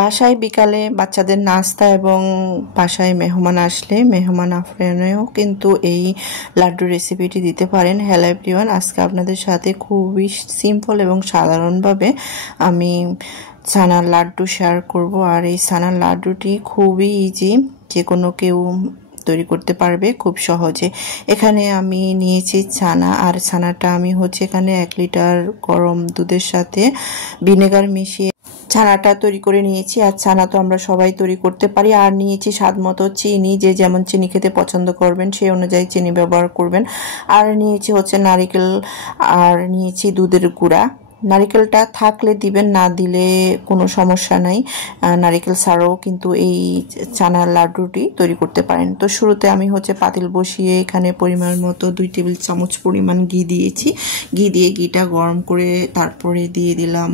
বাসায় বিকালে বাচ্চাদের নাস্তা এবং বাসায় মেহমান আসলে মেহমান আপ্যায়নেও কিন্তু এই লাড্ডু রেসিপিটি দিতে পারেন। হ্যালো এভরিওয়ান, আজকে আপনাদের সাথে খুবই সিম্পল এবং সাধারণভাবে আমি ছানার লাড্ডু শেয়ার করব। আর এই ছানার লাড্ডুটি খুবই ইজি, যে কোনো কেউ তৈরি করতে পারবে খুব সহজে। এখানে আমি নিয়েছি ছানা, আর ছানাটা আমি এখানে 1 লিটার গরম দুধের সাথে ভিনেগার মিশিয়ে ছানাটা তৈরি করে নিয়েছি। আর ছানা তো আমরা সবাই তৈরি করতে পারি। আর নিয়েছি স্বাদ মতো চিনি, যে যেমন চিনি খেতে পছন্দ করবেন সেই অনুযায়ী চিনি ব্যবহার করবেন। আর নিয়েছি নারিকেল, আর নিয়েছি দুধের গুঁড়া। নারিকেলটা থাকলে দিবেন, না দিলে কোনো সমস্যা নাই। নারিকেল ছাড়াও কিন্তু এই ছানার লাড্ডুটি তৈরি করতে পারেন। তো শুরুতে আমি পাতিল বসিয়ে এখানে পরিমাণ মতো 2 টেবিল চামচ পরিমাণ ঘি দিয়েছি। ঘিটা গরম করে তারপরে দিয়ে দিলাম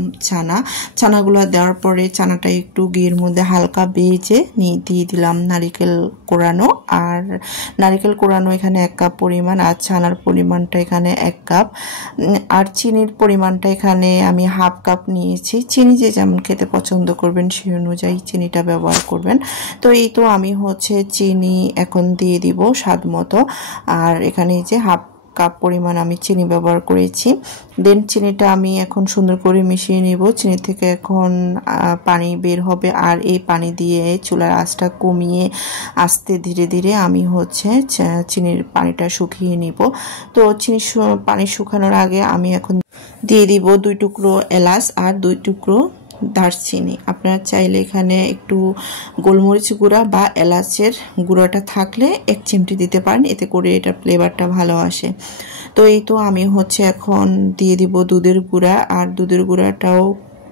ছানাগুলো দেওয়ার পরে ছানাটা একটু ঘিয়ের মধ্যে হালকা ভেজে দিয়ে দিলাম নারিকেল কোড়ানো। আর নারিকেল কোড়ানো এখানে 1 কাপ পরিমাণ, আর ছানার পরিমাণটা এখানে 1 কাপ। আর চিনির পরিমাণটা এখানে আমি হাফ কাপ নিয়েছি। চিনি যে যেমন খেতে পছন্দ করবেন সেই অনুযায়ী চিনিটা ব্যবহার করবেন। তো এই তো আমি চিনি এখন দিয়ে দিব স্বাদ মতো। আর এখানে যে হাফ কাপ পরিমাণ আমি চিনি ব্যবহার করেছি। দেন চিনিটা আমি এখন সুন্দর করে মিশিয়ে নিব। চিনি থেকে এখন পানি বের হবে, আর এই পানি দিয়ে চুলার আঁচটা কমিয়ে আস্তে ধীরে ধীরে আমি চিনির পানিটা শুকিয়ে নিব। তো পানি শুকানোর আগে আমি এখন দিয়ে দিব 2 টুকরো এলাচ আর 2 টুকরো দারচিনি। আপনারা চাইলে এখানে একটু গোলমরিচ গুঁড়া বা এলাচের গুঁড়াটা থাকলে 1 চিমটি দিতে পারেন, এতে করে এটা ফ্লেভারটা ভালো আসে। তো এই তো আমি এখন দিয়ে দিব দুধের গুঁড়া, আর দুধের গুঁড়াটাও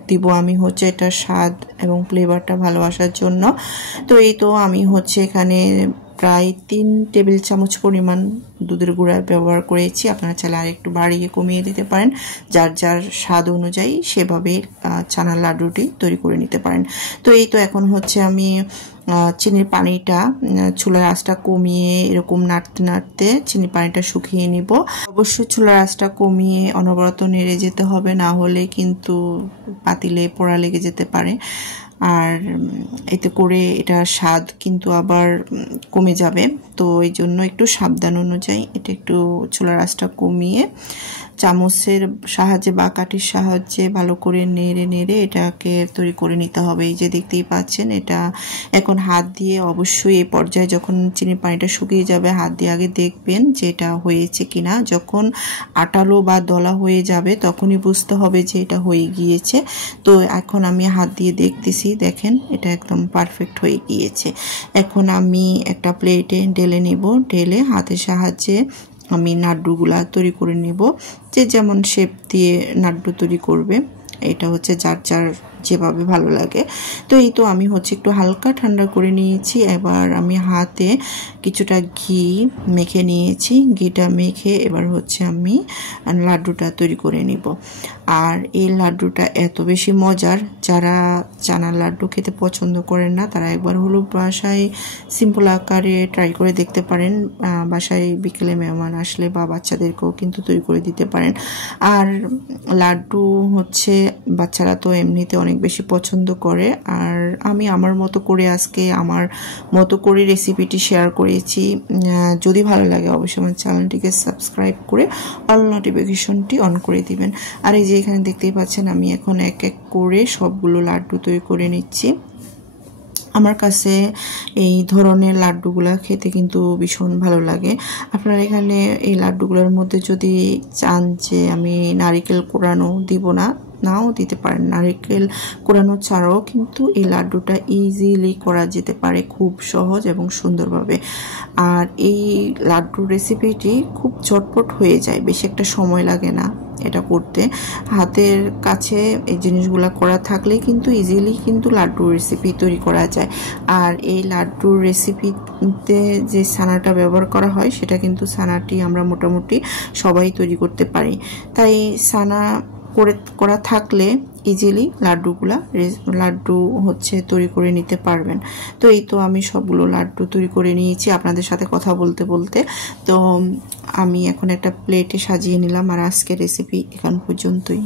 দিব আমি এটা স্বাদ এবং ফ্লেভারটা ভালো আসার জন্য। তো এই তো আমি এখানে প্রায় 3 টেবিল চামচ পরিমাণ দুধের গুঁড়া ব্যবহার করেছি। আপনারা চাইলে আর একটু বাড়িয়ে কমিয়ে দিতে পারেন, যার যার স্বাদ অনুযায়ী সেভাবে ছানার লাড্ডুটি তৈরি করে নিতে পারেন। তো এই তো এখন আমি চিনির পানিটা চুলার আঁচটা কমিয়ে এরকম নাড়তে নাড়তে চিনির পানিটা শুকিয়ে নিব। অবশ্যই চুলার আঁচটা কমিয়ে অনবরত নেড়ে যেতে হবে, না হলে কিন্তু পাতিলে পোড়া লেগে যেতে পারে। আর এতে করে এটা স্বাদ কিন্তু আবার কমে যাবে। তো এই জন্য একটু সাবধান অনুযায়ী এটা একটু চুলার আঁচটা কমিয়ে চামচের সাহায্যে বা কাঠির সাহায্যে ভালো করে নেড়ে নেড়ে এটাকে তৈরি করে নিতে হবে। এই যে দেখতেই পাচ্ছেন, এটা এখন হাত দিয়ে অবশ্যই এই পর্যায়ে যখন চিনির পানিটা শুকিয়ে যাবে হাত দিয়ে আগে দেখবেন যে এটা হয়েছে কিনা। যখন আটালো বা দলা হয়ে যাবে তখনই বুঝতে হবে যে এটা হয়ে গিয়েছে। তো এখন আমি হাত দিয়ে দেখতেছি, দেখেন এটা একদম পারফেক্ট হয়ে গিয়েছে। এখন আমি একটা প্লেটে ঢেলে নিব। ঢেলে হাতের সাহায্যে আমি নাড়ুগুলা তৈরি করে নিব। যে যেমন শেপ দিয়ে নাড়ু তৈরি করবে, এটা যার যার যেভাবে ভালো লাগে। তো এই তো আমি একটু হালকা ঠান্ডা করে নিয়েছি। এবার আমি হাতে কিছুটা ঘি মেখে নিয়েছি। ঘিটা মেখে এবার আমি লাড্ডুটা তৈরি করে নিব। আর এই লাড্ডুটা এত বেশি মজার, যারা চানার লাড্ডু খেতে পছন্দ করেন না তারা একবার বাসায় সিম্পল আকারে ট্রাই করে দেখতে পারেন। বাসায় বিকেলে মেহমান আসলে বা বাচ্চাদেরকেও কিন্তু তৈরি করে দিতে পারেন। আর লাড্ডু বাচ্চারা তো এমনিতে অনেক বেশি পছন্দ করে। আর আমি আমার মতো করে আজকে আমার মতো করে রেসিপিটি শেয়ার করেছি। যদি ভালো লাগে অবশ্যই আমার চ্যানেলটিকে সাবস্ক্রাইব করে অল নোটিফিকেশনটি অন করে দিবেন। আর এই যে এখানে দেখতেই পাচ্ছেন আমি এখন এক এক করে সবগুলো লাড্ডু তৈরি করে নিচ্ছি। আমার কাছে এই ধরনের লাড্ডুগুলা খেতে কিন্তু ভীষণ ভালো লাগে। আপনারা এখানে এই লাড্ডুগুলোর মধ্যে যদি চান যে আমি নারিকেল কোড়ানো দিব না, নাও দিতে পারেন। নারকেল কোড়ানো ছাড়াও কিন্তু এই লাড্ডুটা ইজিলি করা যেতে পারে, খুব সহজ এবং সুন্দরভাবে। আর এই লাড্ডুর রেসিপিটি খুব চটপট হয়ে যায়, বেশি একটা সময় লাগে না এটা করতে। হাতের কাছে এই জিনিসগুলো করা থাকলে কিন্তু ইজিলি কিন্তু লাড্ডুর রেসিপি তৈরি করা যায়। আর এই লাড্ডুর রেসিপিতে যে ছানাটা ব্যবহার করা হয় সেটা কিন্তু ছানাটি আমরা মোটামুটি সবাই তৈরি করতে পারি। তাই ছানা করা থাকলে ইজিলি লাড্ডু তৈরি করে নিতে পারবেন। তো এই তো আমি সবগুলো লাড্ডু তৈরি করে নিয়েছি আপনাদের সাথে কথা বলতে বলতে। তো আমি এখন একটা প্লেটে সাজিয়ে নিলাম। আর আজকের রেসিপি এখান পর্যন্তই।